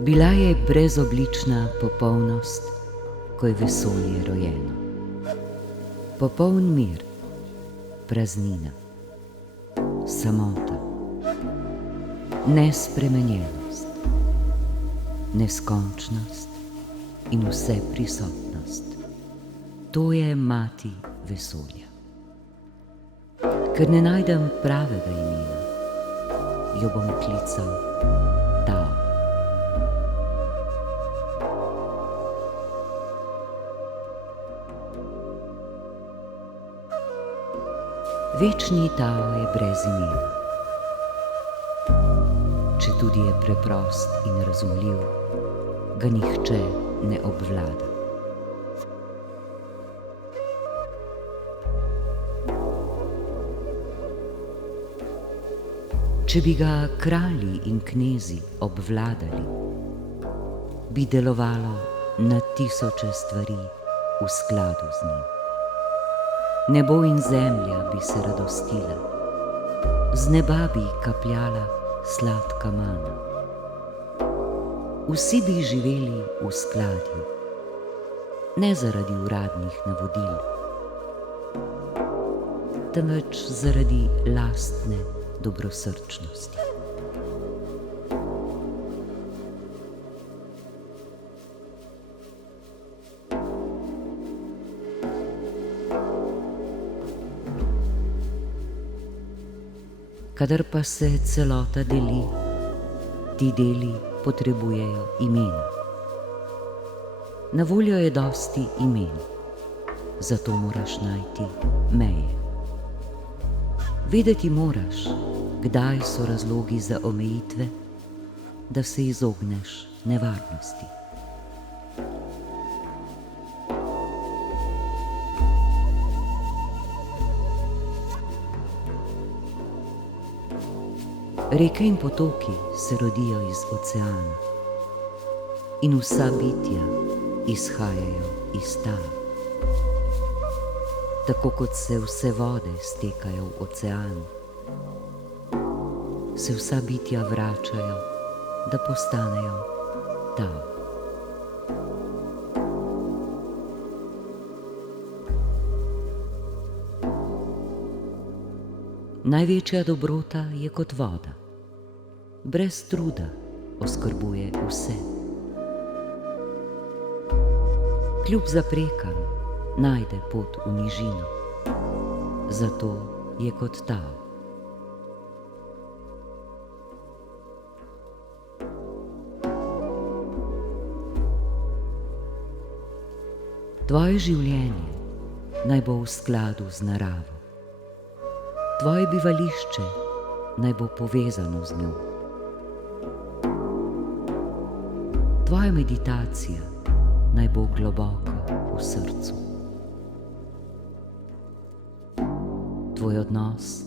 Bila je brezoblična popolnost, ko je vesolje rojeno. Popoln mir, praznina, samota, nespremenjenost, neskončnost in vseprisotnost. To je mati vesolja. Ker ne najdem pravega imena, jo bom klical Tao. Večni Tao je brez imena. Četudi je preprost in razumljiv, ga nihče ne obvlada. Če bi ga kralji in knezi obvladali, bi delovalo na tisoče stvari v skladu z njim. Nebo in zemlja bi se radostila, z neba bi kapljala sladka mana. Vsi bi živeli v skladju, ne zaradi uradnih navodil, temveč zaradi lastne dobrosrčnosti. Kadar pa se celota deli, ti deli potrebujejo imena. Na voljo je dosti imen, zato moraš najti meje. Vedeti moraš, kdaj so razlogi za omejitve, da se izogneš nevarnosti. Reke in potoki se rodijo iz oceana in vsa bitja izhajajo iz tal. Tako kot se vse vode stekajo v ocean, se vsa bitja vračajo, da postanejo Tao. Največja dobrota je kot voda. Brez truda oskrbuje vse. Kljub zaprekam najde pot v nižino, zato je kot Tao. Tvoje življenje naj bo v skladu z naravo. Tvoje bivališče naj bo povezano z njo. Tvoja meditacija naj bo globoko v srcu. Tvoj odnos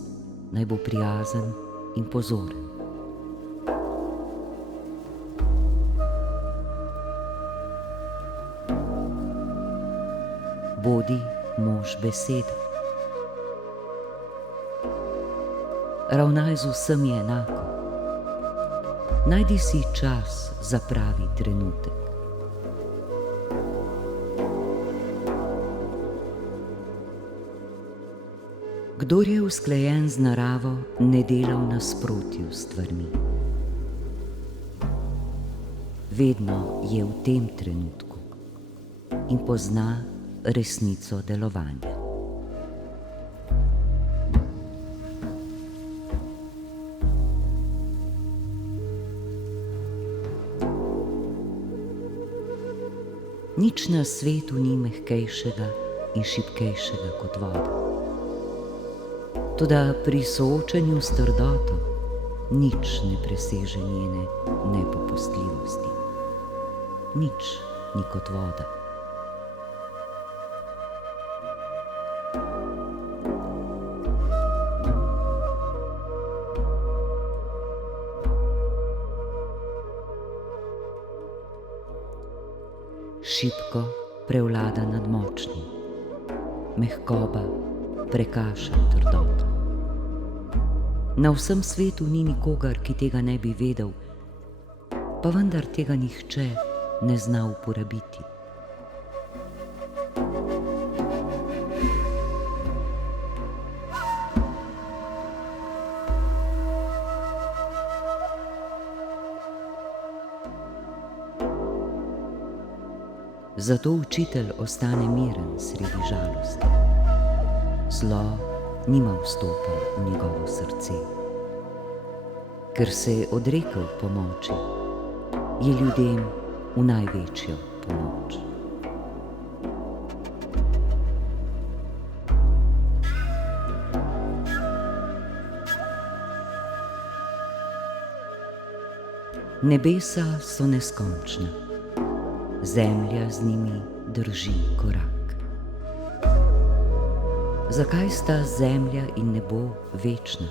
naj bo prijazen in pozoren. Bodi mož besede. Ravnaj z vsemi enako. Najdi si čas za pravi trenutek. Kdor je usklajen z naravo, ne dela v nasprotju s stvarmi. Vedno je v tem trenutku in pozna resnico delovanja. Nič na svetu ni mehkejšega in šibkejšega kot voda. Toda pri soočenju s trdoto nič ne preseže njene nepopustljivosti. Nič ni kot voda. Šibko prevlada nad močnim, mehkoba prekaša trdoto. Na vsem svetu ni nikogar, ki tega ne bi vedel pa vendar tega nihče ne zna uporabiti. Zato učitelj ostane miren sredi žalosti. Zlo nima vstopa v njegovo srce. Ker se je odrekel pomoči, je ljudem v največjo pomoč. Nebesa so neskončna, zemlja z njimi drži korak. Zakaj sta zemlja in nebo večna?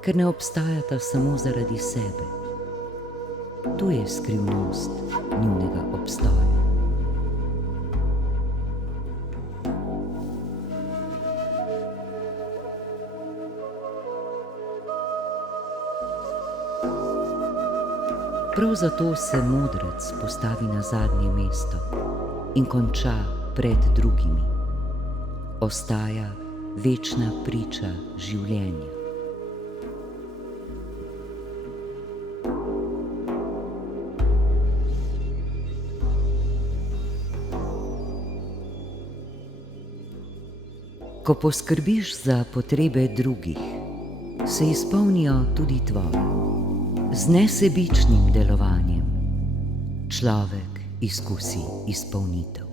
Ker ne obstajata samo zaradi sebe. Tu je skrivnost njunega obstoja. Prav zato se modrec postavi na zadnje mesto in konča pred drugimi. Ostaja večna priča življenja. Ko poskrbiš za potrebe drugih, se izpolnijo tudi tvoje. Z nesebičnim delovanjem človek izkusi izpolnitev.